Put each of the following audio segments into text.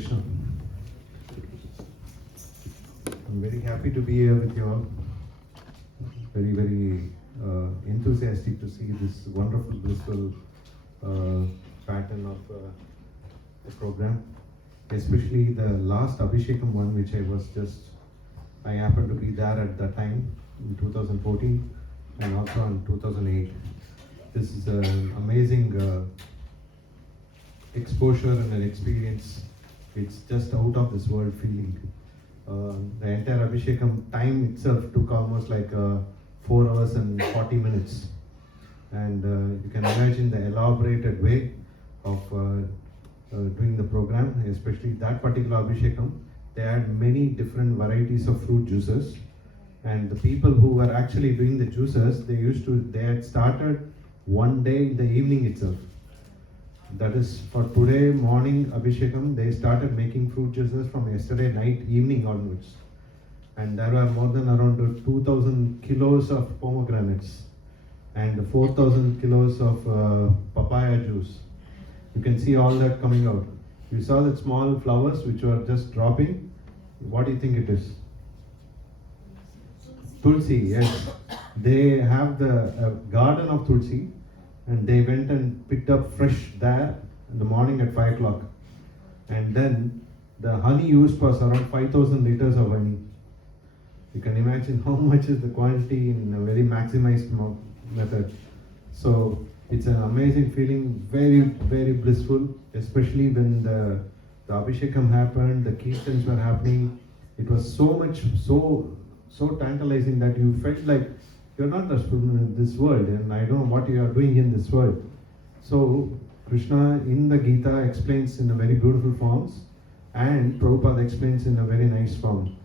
Krishna. I'm very happy to be here with you all. Very, very enthusiastic to see this wonderful, blissful pattern of the program. Especially the last Abhishekam one, which I happened to be there at that time in 2014 and also in 2008. This is an amazing exposure and an experience. It's just out of this world feeling. The entire Abhishekam time itself took almost like 4 hours and 40 minutes. And you can imagine the elaborated way of doing the program, especially that particular Abhishekam. They had many different varieties of fruit juices. And the people who were actually doing the juices, they had started one day in the evening itself. That is for today morning Abhishekam, they started making fruit juices from yesterday night, evening onwards. And there were more than around 2,000 kilos of pomegranates and 4,000 kilos of papaya juice. You can see all that coming out. You saw that small flowers which were just dropping. What do you think it is? Tulsi, yes. They have the garden of Tulsi, and they went and picked up fresh there in the morning at 5 o'clock. And then the honey used was around 5,000 liters of honey. You can imagine how much is the quantity in a very maximized method. So it's an amazing feeling, very, very blissful, especially when the Abhishekam happened, the Kirtans were happening. It was so tantalizing that you felt like you're not in this world and I don't know what you are doing in this world. So Krishna in the Gita explains in a very beautiful forms, and Prabhupada explains in a very nice form.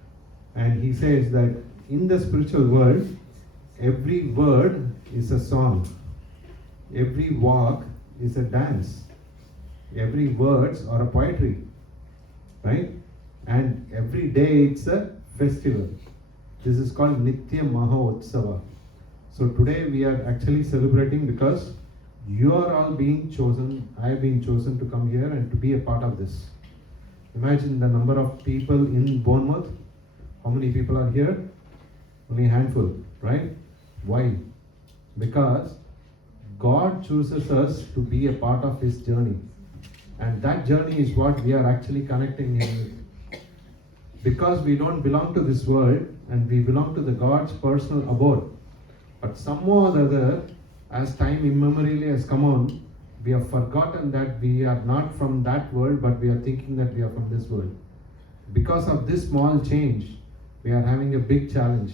And he says that in the spiritual world, every word is a song, every walk is a dance, every words are a poetry, right? And every day it's a festival. This is called Nitya Mahautsava. So today we are actually celebrating because you are all being chosen, I have been chosen to come here and to be a part of this. Imagine the number of people in Bournemouth. How many people are here? Only a handful, right? Why? Because God chooses us to be a part of His journey. And that journey is what we are actually connecting in with. Because we don't belong to this world and we belong to the God's personal abode. But somehow or other, as time immemorially has come on, we have forgotten that we are not from that world, but we are thinking that we are from this world. Because of this small change, we are having a big challenge.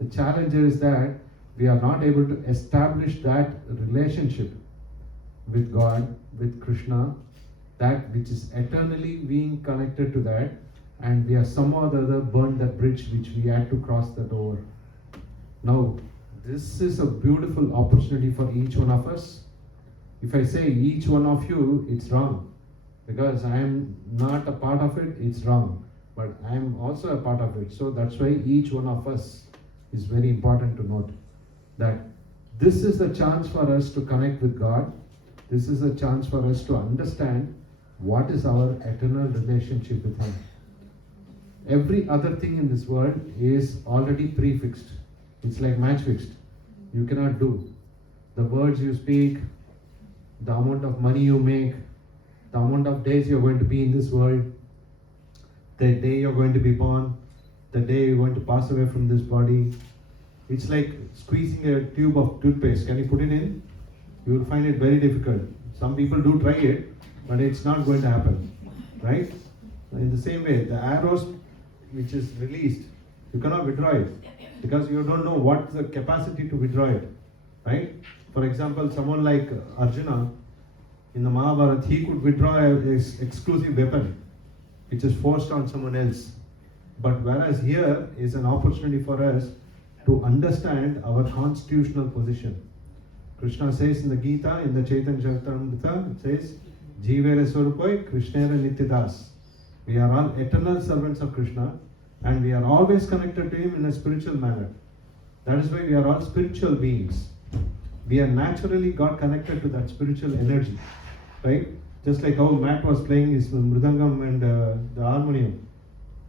The challenge is that we are not able to establish that relationship with God, with Krishna, that which is eternally being connected to that, and we are somehow or other burned that bridge which we had to cross that over. Now, this is a beautiful opportunity for each one of us. If I say each one of you, it's wrong. Because I am not a part of it, it's wrong. But I am also a part of it. So that's why each one of us is very important to note. That this is a chance for us to connect with God. This is a chance for us to understand what is our eternal relationship with Him. Every other thing in this world is already prefixed. It's like match fixed. You cannot do. The words you speak, the amount of money you make, the amount of days you're going to be in this world, the day you're going to be born, the day you're going to pass away from this body. It's like squeezing a tube of toothpaste. Can you put it in? You will find it very difficult. Some people do try it, but it's not going to happen. Right? In the same way, the arrows which is released, you cannot withdraw it because you don't know what's the capacity to withdraw it. Right? For example, someone like Arjuna in the Mahabharata, he could withdraw his exclusive weapon which is forced on someone else. But whereas here is an opportunity for us to understand our constitutional position. Krishna says in the Gita, in the Chaitanya Charitamrita, it says, Jivere Swarupoi Krishnera Nityadas. We are all eternal servants of Krishna and we are always connected to Him in a spiritual manner. That is why we are all spiritual beings. We are naturally got connected to that spiritual energy. Right? Just like how Matt was playing his mridangam and the harmonium.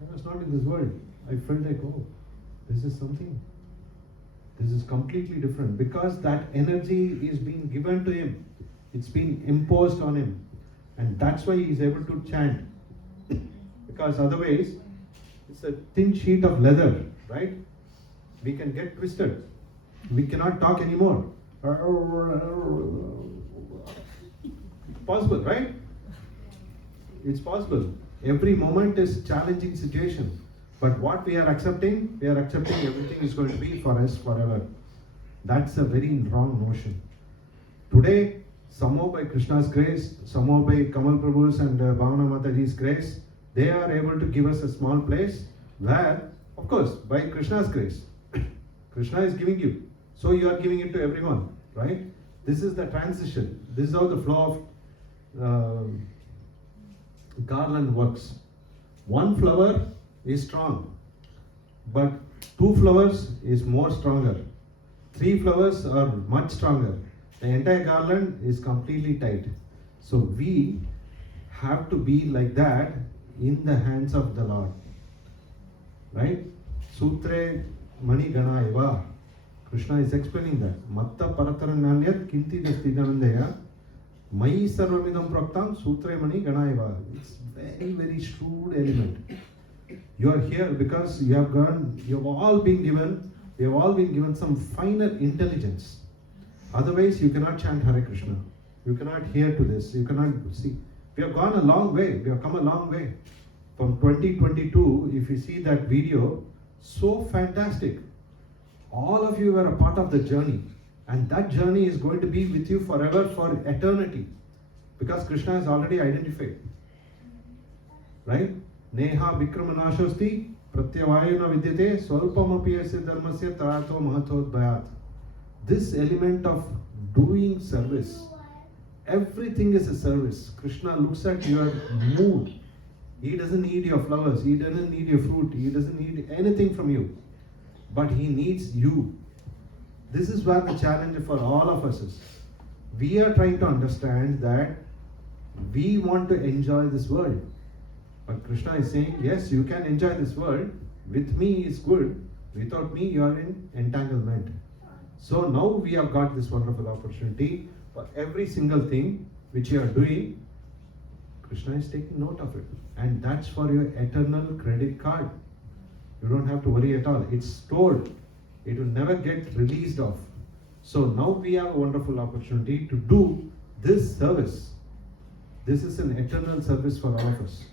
I was not in this world. I felt like, oh, this is something. This is completely different because that energy is being given to him. It's been imposed on him. And that's why he is able to chant. Because otherwise, it's a thin sheet of leather, right? We can get twisted. We cannot talk anymore. Possible, right? It's possible. Every moment is challenging situation. But what we are accepting everything is going to be for us forever. That's a very wrong notion. Today, somehow by Krishna's grace, somehow by Kamal Prabhu's and Bhavana Mataji's grace, they are able to give us a small place where, of course, by Krishna's grace, Krishna is giving you. So you are giving it to everyone, right? This is the transition. This is how the flow of garland works. One flower is strong, but 2 flowers is more stronger. 3 flowers are much stronger. The entire garland is completely tight. So we have to be like that in the hands of the Lord. Right? Sutre Mani Gana Eva. Krishna is explaining that. Matta Parataranyanyat Kinti Dastidanandaya Mai Sarvamidam Praktam Sutre Mani Gana Eva. It's very, very shrewd element. You are here because you have all been given some finer intelligence. Otherwise, you cannot chant Hare Krishna. You cannot hear to this. You cannot see. We have gone a long way. We have come a long way. From 2022, if you see that video, so fantastic. All of you were a part of the journey. And that journey is going to be with you forever, for eternity. Because Krishna is already identified. Right? Neha Vikramanashasti Pratyavayana Vidyate Swalpamapiyasya Dharmasya Tarato Mahatot Bhayat. This element of doing service, everything is a service. Krishna looks at your mood. He doesn't need your flowers, he doesn't need your fruit, he doesn't need anything from you. But he needs you. This is where the challenge for all of us is. We are trying to understand that we want to enjoy this world. But Krishna is saying, yes, you can enjoy this world. With me is good. Without me, you are in entanglement. So now we have got this wonderful opportunity. For every single thing which you are doing, Krishna is taking note of it. And that's for your eternal credit card. You don't have to worry at all. It's stored. It will never get released off. So now we have a wonderful opportunity to do this service. This is an eternal service for all of us.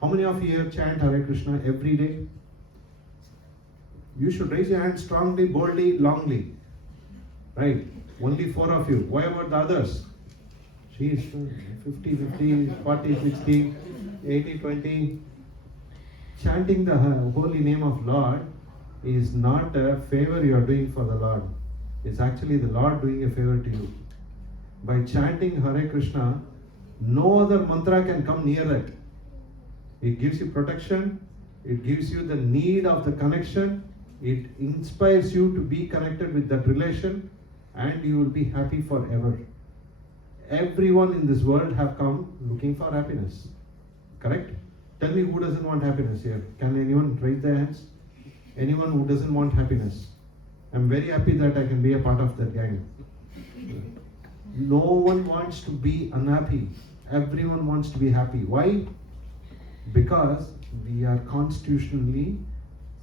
How many of you here chant Hare Krishna every day? You should raise your hand strongly, boldly, longly. Right? Only 4 of you. Why about the others? Geez, 50, 50, 40, 60, 80, 20. Chanting the holy name of Lord is not a favor you are doing for the Lord. It's actually the Lord doing a favor to you. By chanting Hare Krishna, no other mantra can come near it. It gives you protection. It gives you the need of the connection. It inspires you to be connected with that relation, and you will be happy forever. Everyone in this world have come looking for happiness. Correct? Tell me who doesn't want happiness here. Can anyone raise their hands? Anyone who doesn't want happiness? I'm very happy that I can be a part of that gang. No one wants to be unhappy. Everyone wants to be happy. Why? Because we are constitutionally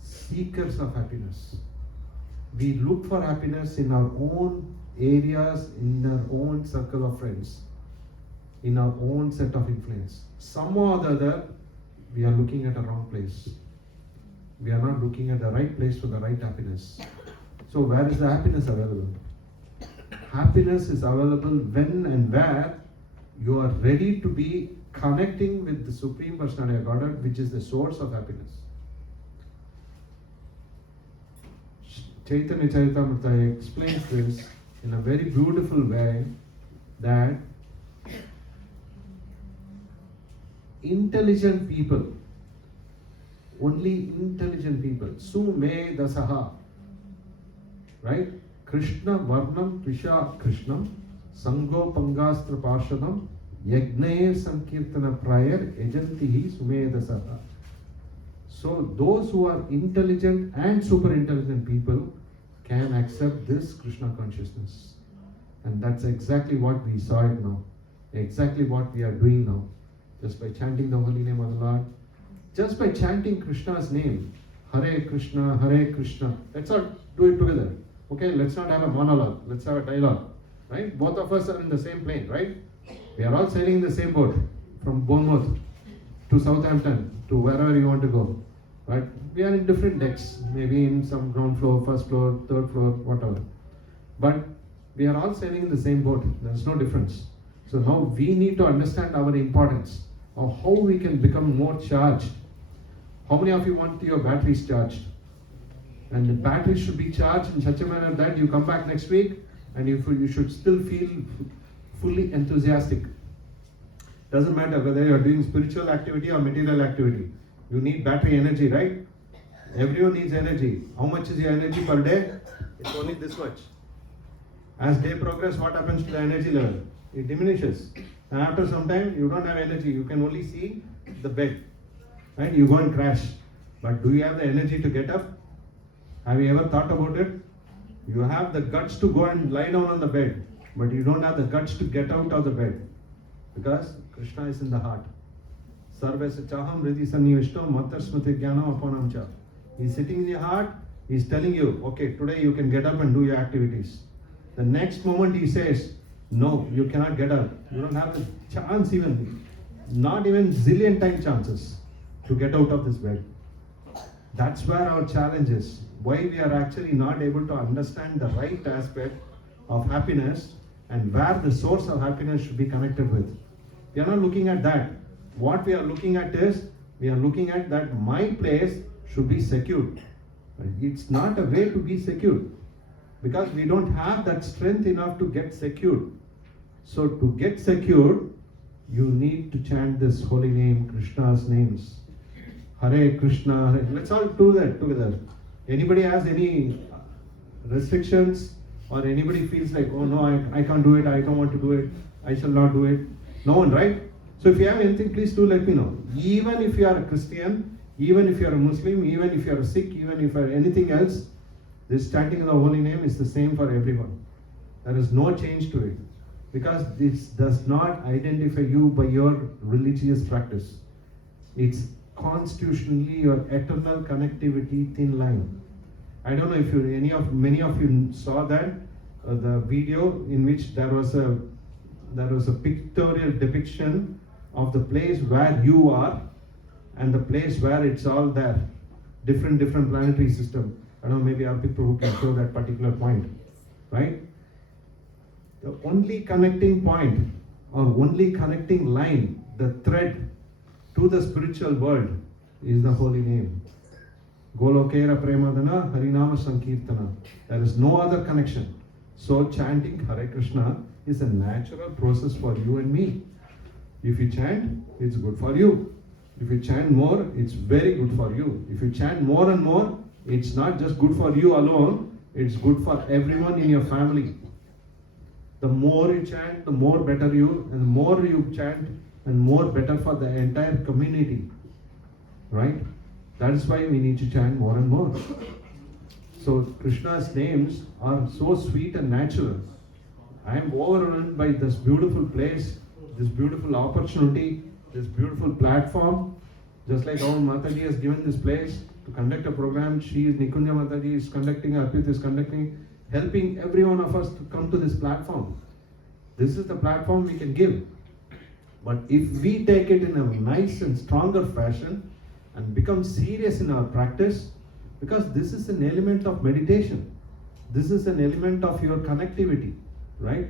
seekers of happiness. We look for happiness in our own areas, in our own circle of friends, in our own set of influence. Somehow or the other, we are looking at a wrong place. We are not looking at the right place for the right happiness. So where is the happiness available? Happiness is available when and where you are ready to be connecting with the Supreme Personality of Godhead, which is the source of happiness. Chaitanya Charitamrita explains this in a very beautiful way, that intelligent people, only intelligent people, Sume Dasaha, right? Krishna Varnam Trisha Krishnam Sango Pangastra Parshadam Yagnair Sankirtana Prayer Ejantihi Sumedasaha. So those who are intelligent and super intelligent people can accept this Krishna consciousness. And that's exactly what we saw it now. Exactly what we are doing now. Just by chanting the holy name of the Lord. Just by chanting Krishna's name. Hare Krishna, Hare Krishna. Let's all do it together. Okay, let's not have a monologue. Let's have a dialogue. Right? Both of us are in the same plane, right? We are all sailing in the same boat. From Bournemouth to Southampton to wherever you want to go. Right? We are in different decks. Maybe in some ground floor, first floor, third floor, whatever. But we are all sailing in the same boat. There is no difference. So now we need to understand our importance of how we can become more charged. How many of you want your batteries charged? And the batteries should be charged in such a manner that you come back next week and you should still feel fully enthusiastic. Doesn't matter whether you are doing spiritual activity or material activity. You need battery energy, right? Everyone needs energy. How much is your energy per day? It's only this much. As day progresses, what happens to the energy level? It diminishes. And after some time, you don't have energy. You can only see the bed. Right? You go and crash. But do you have the energy to get up? Have you ever thought about it? You have the guts to go and lie down on the bed. But you don't have the guts to get out of the bed. Because Krishna is in the heart. Sarvesa chaham riti sannivishtam matar smriti jnanam apanamcha. He's sitting in your heart. He's telling you, okay, today you can get up and do your activities. The next moment he says, no, you cannot get up. You don't have the chance even, not even zillion time chances to get out of this bed. That's where our challenge is. Why we are actually not able to understand the right aspect of happiness and where the source of happiness should be connected with. We are not looking at that. What we are looking at is, we are looking at that my place should be secured. It's not a way to be secured. Because we don't have that strength enough to get secured. So to get secured, you need to chant this holy name, Krishna's names. Hare Krishna, Hare. Let's all do that together. Anybody has any restrictions or anybody feels like, oh no, I can't do it, I don't want to do it, I shall not do it. No one, right? So if you have anything, please do let me know. Even if you are a Christian, even if you are a Muslim, even if you are a Sikh, even if you are anything else, this chanting of the holy name is the same for everyone. There is no change to it. Because this does not identify you by your religious practice. It's constitutionally your eternal connectivity thin line. I don't know if many of you saw that the video in which there was a pictorial depiction of the place where you are and the place where it's all there. Different planetary system. I don't know, maybe our people who can show that particular point, right? The only connecting point or only connecting line, the thread to the spiritual world is the holy name. Golokera Premadana Harinama Sankirtana. There is no other connection. So chanting Hare Krishna is a natural process for you and me. If you chant, it's good for you. If you chant more, it's very good for you. If you chant more and more, it's not just good for you alone, it's good for everyone in your family. The more you chant, the more better you, and the more you chant, and more better for the entire community. Right? That is why we need to chant more and more. So Krishna's names are so sweet and natural. I am overwhelmed by this beautiful place, this beautiful opportunity, this beautiful platform. Just like our Mataji has given this place to conduct a program, Nikunja Mataji is conducting, Arpit is conducting, helping every one of us to come to this platform. This is the platform we can give. But if we take it in a nice and stronger fashion and become serious in our practice, because this is an element of meditation. This is an element of your connectivity, right?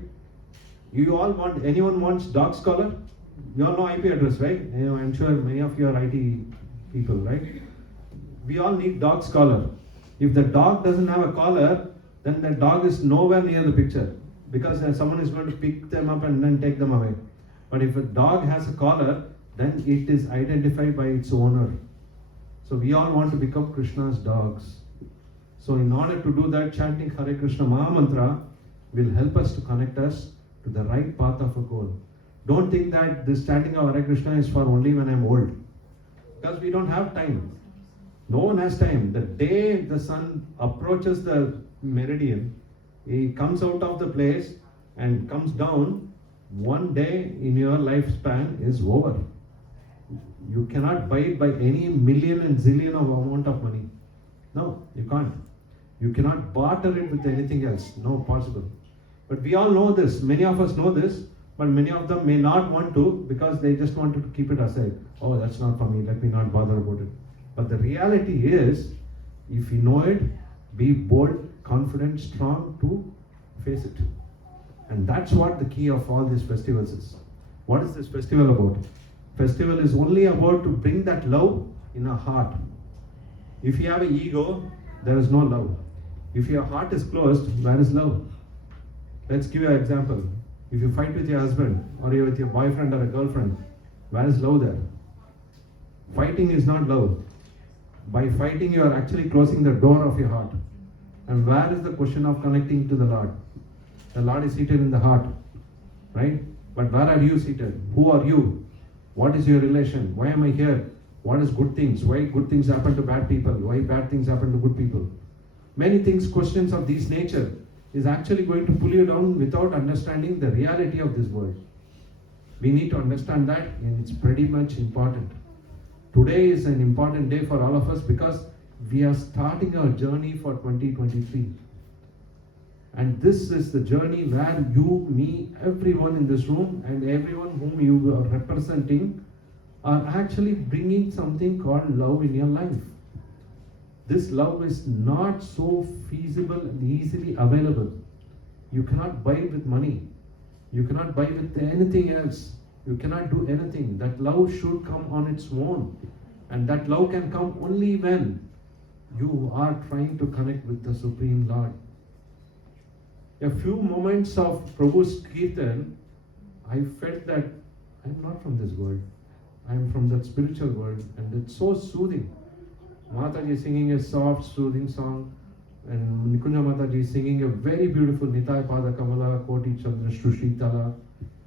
Anyone wants dog collar? You all know IP address, right? I'm sure many of you are IT people, right? We all need dog's collar. If the dog doesn't have a collar, then the dog is nowhere near the picture because someone is going to pick them up and then take them away. But if a dog has a collar, then it is identified by its owner. So we all want to become Krishna's dogs. So in order to do that, chanting Hare Krishna Maha Mantra will help us to connect us to the right path of a goal. Don't think that this chanting of Hare Krishna is for only when I'm old. Because we don't have time. No one has time. The day the sun approaches the meridian, he comes out of the place and comes down, one day in your lifespan is over. You cannot buy it by any million and zillion of amount of money. No, you can't. You cannot barter it with anything else. No possible. But we all know this. Many of us know this, but many of them may not want to because they just wanted to keep it aside. Oh, that's not for me. Let me not bother about it. But the reality is, if you know it, be bold, confident, strong to face it. And that's what the key of all these festivals is. What is this festival about? Festival is only about to bring that love in our heart. If you have an ego, there is no love. If your heart is closed, where is love? Let's give you an example. If you fight with your husband or you're with your boyfriend or a girlfriend, where is love there? Fighting is not love. By fighting, you are actually closing the door of your heart. And where is the question of connecting to the Lord? The Lord is seated in the heart, right? But where are you seated? Who are you? What is your relation? Why am I here? What is good things? Why good things happen to bad people? Why bad things happen to good people? Many things, questions of this nature is actually going to pull you down without understanding the reality of this world. We need to understand that, and it's pretty much important. Today is an important day for all of us because we are starting our journey for 2023. And this is the journey where you, me, everyone in this room and everyone whom you are representing are actually bringing something called love in your life. This love is not so feasible and easily available. You cannot buy it with money. You cannot buy it with anything else. You cannot do anything. That love should come on its own. And that love can come only when you are trying to connect with the Supreme Lord. A few moments of Prabhu's Kirtan, I felt that I'm not from this world. I'm from that spiritual world, and it's so soothing. Mataji singing a soft, soothing song, and Nikunja Mataji singing a very beautiful Nitai Pada Kamala Koti Chandra Shrushi Tala,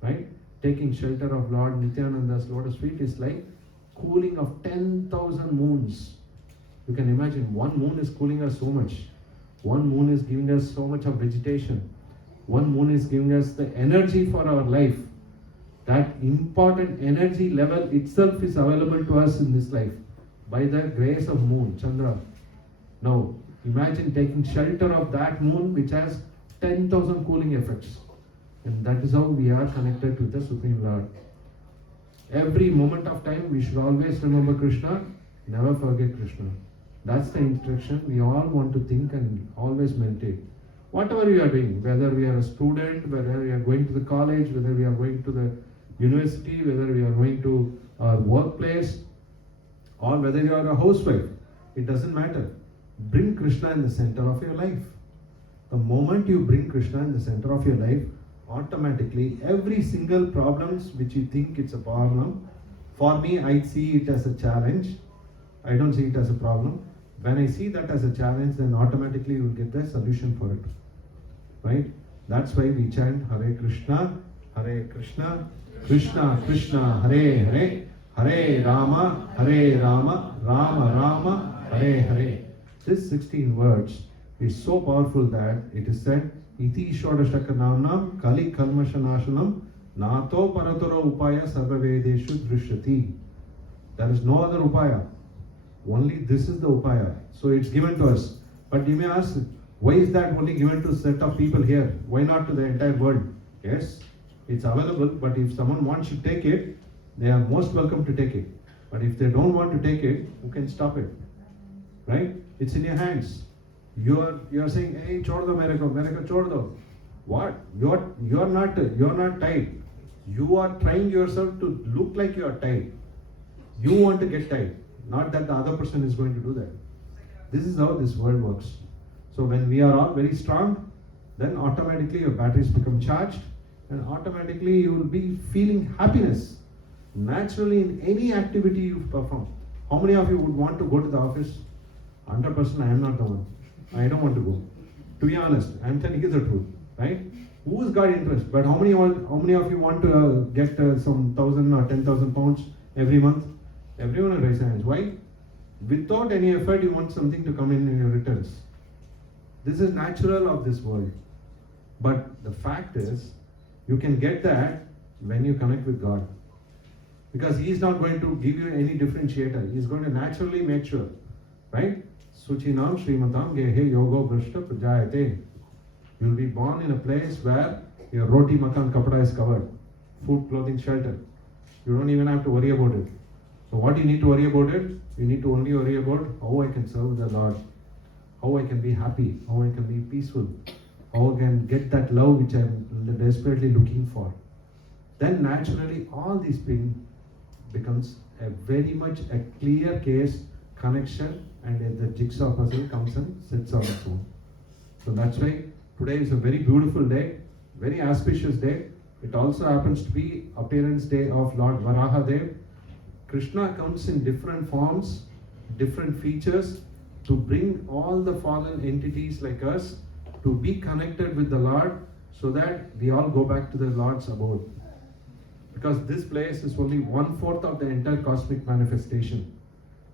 right? Taking shelter of Lord Nityananda's lotus feet is like cooling of 10,000 moons. You can imagine, one moon is cooling us so much. One moon is giving us so much of vegetation. One moon is giving us the energy for our life. That important energy level itself is available to us in this life by the grace of moon, Chandra. Now, imagine taking shelter of that moon which has 10,000 cooling effects. And that is how we are connected with the Supreme Lord. Every moment of time we should always remember Krishna, never forget Krishna. That's the instruction we all want to think and always meditate. Whatever we are doing, whether we are a student, whether we are going to the college, whether we are going to the university, whether we are going to our workplace, or whether you are a housewife, it doesn't matter. Bring Krishna in the center of your life. The moment you bring Krishna in the center of your life, automatically every single problems which you think it's a problem, for me I see it as a challenge. I don't see it as a problem. When I see that as a challenge, then automatically you will get the solution for it. Right? That's why we chant Hare Krishna, Krishna Krishna, Hare Hare, Hare Rama, Rama Rama, Hare Hare. This 16 words is so powerful that it is said, Iti Shodashaka Namnam Kali Kalmashanashanam Nato Paratara Upaya Sarvavedeshu Drishyati. There is no other Upaya. Only this is the Upaya. So it's given to us. But you may ask, why is that only given to a set of people here? Why not to the entire world? Yes, it's available, but if someone wants to take it, they are most welcome to take it. But if they don't want to take it, who can stop it? Right? It's in your hands. You are saying, hey, chhod do mere ko chhod do. What? You're not tied. You are trying yourself to look like you are tied. You want to get tied. Not that the other person is going to do that. This is how this world works. So when we are all very strong, then automatically your batteries become charged and automatically you will be feeling happiness naturally in any activity you perform. How many of you would want to go to the office? 100% I am not the one. I don't want to go. To be honest, I am telling you the truth. Right? Who's got interest? But how many of you want to get some 1,000 or 10,000 pounds every month? Everyone will raise their hands. Why? Without any effort, you want something to come in your returns. This is natural of this world. But the fact is, you can get that when you connect with God. Because He is not going to give you any differentiator. He is going to naturally make sure. Right? Suchinam Srimatam Gehe Yogo Brishta Prajayate. You will be born in a place where your roti, makan, kapda is covered. Food, clothing, shelter. You don't even have to worry about it. So what do you need to worry about it? You need to only worry about how I can serve the Lord. How I can be happy. How I can be peaceful. How I can get that love which I am desperately looking for. Then naturally all these things becomes a very much a clear case connection, and the jigsaw puzzle comes and sits on its own. So that's why today is a very beautiful day, very auspicious day. It also happens to be appearance day of Lord Varahadev. Krishna comes in different forms, different features to bring all the fallen entities like us to be connected with the Lord so that we all go back to the Lord's abode. Because this place is only 1/4 of the entire cosmic manifestation.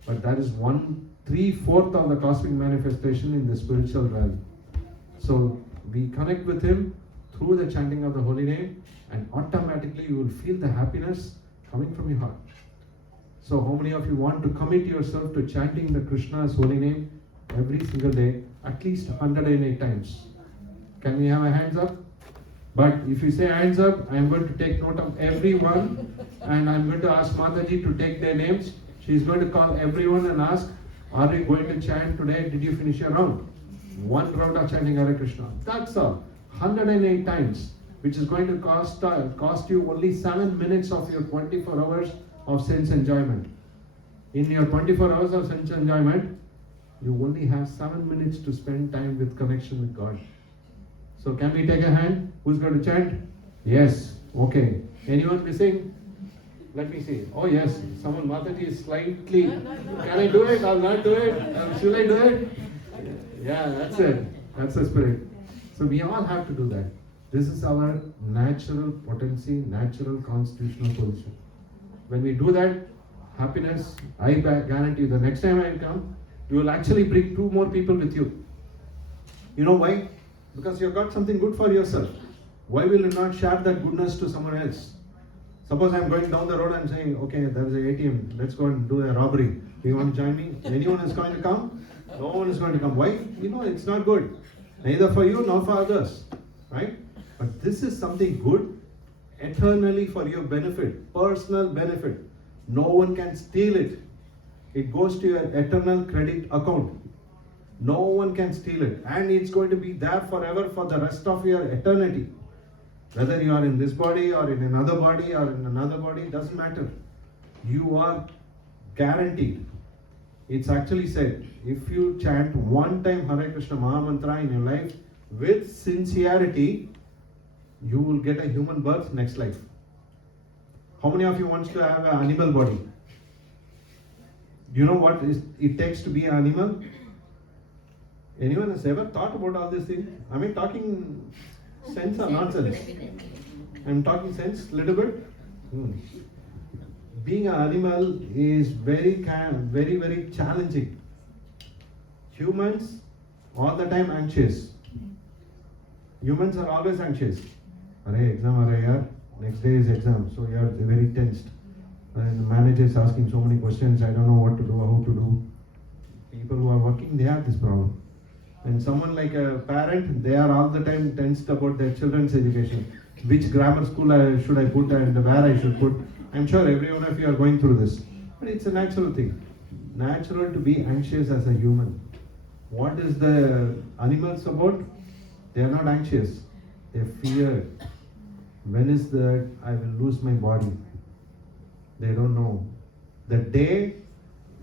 But that is 1/3/4 of the cosmic manifestation in the spiritual realm. So we connect with Him through the chanting of the holy name, and automatically you will feel the happiness coming from your heart. So how many of you want to commit yourself to chanting the Krishna's holy name every single day, at least 108 times? Can we have a hands up? But if you say hands up, I am going to take note of everyone, and I am going to ask Mataji to take their names. She is going to call everyone and ask, are you going to chant today? Did you finish your round? One round of chanting Hare Krishna. That's all. 108 times, which is going to cost you only 7 minutes of your 24 hours of sense enjoyment. In your 24 hours of sense enjoyment, you only have 7 minutes to spend time with connection with God. So can we take a hand? Who's going to chant? Yes. Okay. Anyone missing? Let me see. Oh yes, someone, Mataji is slightly. Can I do it? I'll not do it. Should I do it? Yeah, that's it. That's the spirit. So we all have to do that. This is our natural potency, natural constitutional position. When we do that, happiness, I guarantee you, the next time I come, you will actually bring 2 more people with you. You know why? Because you've got something good for yourself. Why will you not share that goodness to someone else? Suppose I'm going down the road and saying, okay, there's an ATM, let's go and do a robbery. Do you want to join me? Anyone is going to come? No one is going to come. Why? You know, it's not good. Neither for you nor for others. Right? But this is something good, eternally for your benefit, personal benefit. No one can steal it. It goes to your eternal credit account. No one can steal it. And it's going to be there forever for the rest of your eternity. Whether you are in this body or in another body or in another body, doesn't matter. You are guaranteed. It's actually said, if you chant one time Hare Krishna Mahamantra in your life with sincerity, you will get a human birth next life. How many of you wants to have an animal body? Do you know what it takes to be an animal? Anyone has ever thought about all these things? I mean, talking sense or nonsense? I'm talking sense a little bit. Being an animal is very, very challenging. Humans all the time anxious. Humans are always anxious. Arey, exam are yaar. Next day is exam, so you are very tensed. And the manager is asking so many questions. I don't know what to do, how to do. People who are working, they have this problem. And someone like a parent, they are all the time tensed about their children's education. Which grammar school should I put and where I should put. I'm sure every one of you are going through this. But it's a natural thing. Natural to be anxious as a human. What is the animals about? They are not anxious. They fear. When is that I will lose my body? They don't know. The day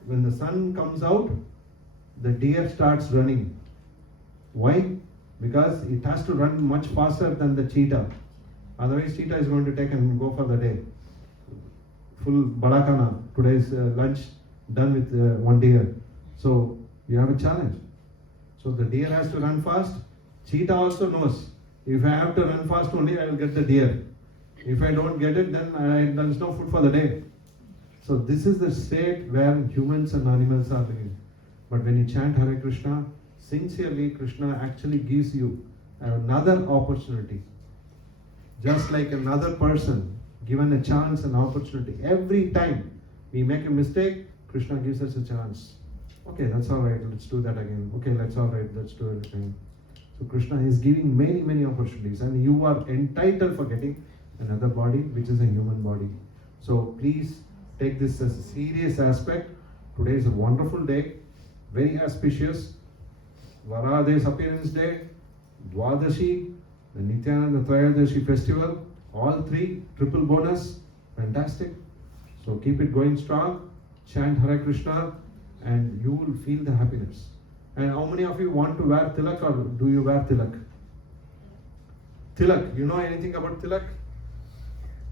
when the sun comes out, the deer starts running. Why? Because it has to run much faster than the cheetah. Otherwise, cheetah is going to take and go for the day. Full badakana. Today's lunch done with one deer. So you have a challenge. So the deer has to run fast. Cheetah also knows If I have to run fast only, I will get the deer. If I don't get it, then there is no food for the day. So this is the state where humans and animals are living. But when you chant Hare Krishna, sincerely, Krishna actually gives you another opportunity. Just like another person given a chance and opportunity. Every time we make a mistake, Krishna gives us a chance. Okay, that's all right, let's do that again. Okay, that's all right, let's do it again. So Krishna is giving many, many opportunities, and you are entitled for getting another body, which is a human body. So please take this as a serious aspect. Today is a wonderful day, very auspicious. Varahade's appearance day, Dwadashi, the Nitayananda, the Trayodashi festival, all three, triple bonus, fantastic. So keep it going strong, chant Hare Krishna, and you will feel the happiness. And how many of you want to wear tilak, or do you wear tilak? Tilak, you know anything about tilak?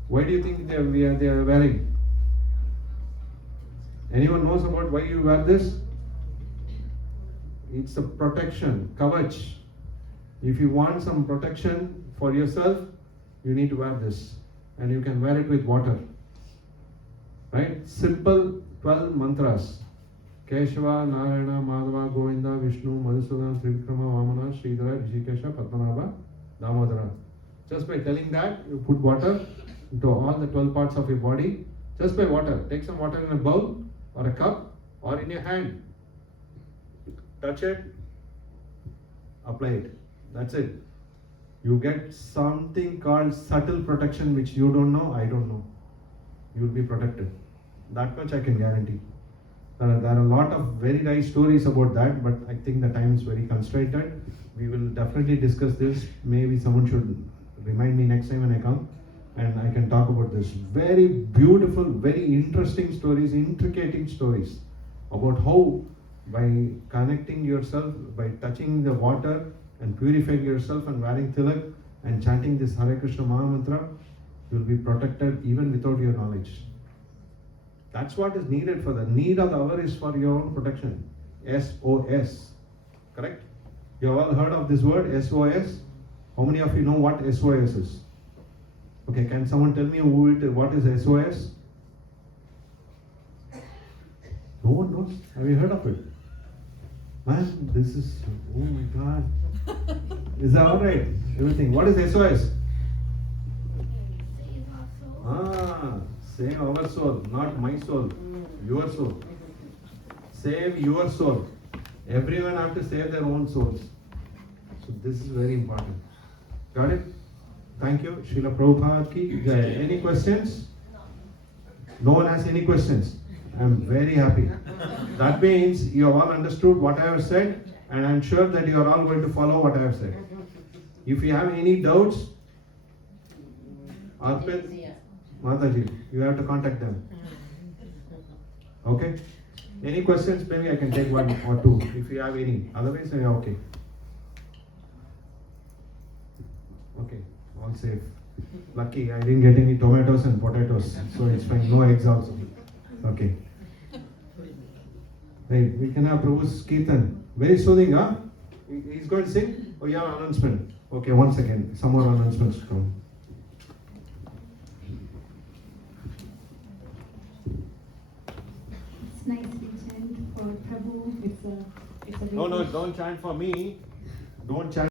Why do you think they are wearing? Anyone knows about why you wear this? It's a protection, kavach. If you want some protection for yourself, you need to wear this. And you can wear it with water. Right? Simple 12 mantras. Keshava, Narayana, Madhava, Govinda, Vishnu, Madhusudana, Trivikrama, Vamana, Sridhara, Rishikesha, Padmanabha, Damodara. Just by telling that, you put water into all the 12 parts of your body. Just by water. Take some water in a bowl or a cup or in your hand. Touch it, apply it. That's it. You get something called subtle protection, which you don't know, I don't know. You will be protected. That much I can guarantee. There are a lot of very nice stories about that, but I think the time is very constrained. We will definitely discuss this. Maybe someone should remind me next time when I come, and I can talk about this. Very beautiful, very interesting stories, intricate stories about how by connecting yourself, by touching the water and purifying yourself and wearing tilak and chanting this Hare Krishna Maha Mantra, you will be protected even without your knowledge. That's what is needed. For the need of the hour is for your own protection. SOS. Correct? You have all heard of this word, SOS? How many of you know what SOS is? Okay, can someone tell me what is SOS? No one knows. Have you heard of it? Man, this is, oh my God. Is that alright? Everything. What is SOS? Save our soul, not my soul, your soul. Save your soul. Everyone have to save their own souls. So this is very important. Got it? Thank you. Srila Prabhupada ki jai. Any questions? No one has any questions. I am very happy. That means you have all understood what I have said, and I am sure that you are all going to follow what I have said. If you have any doubts, Arpit, Mataji, you have to contact them. Okay? Any questions? Maybe I can take one or two if you have any. Otherwise, I am okay. Okay, all safe. Lucky, I didn't get any tomatoes and potatoes, so it's fine. No eggs also. Okay. Right, we can have Prabhu's Kirtan. Very soothing, huh? He's going to sing? Oh, yeah, announcement. Okay, one second. Some more announcements to come. It's nice to chant for Prabhu. It's a No, don't chant for me. Don't chant.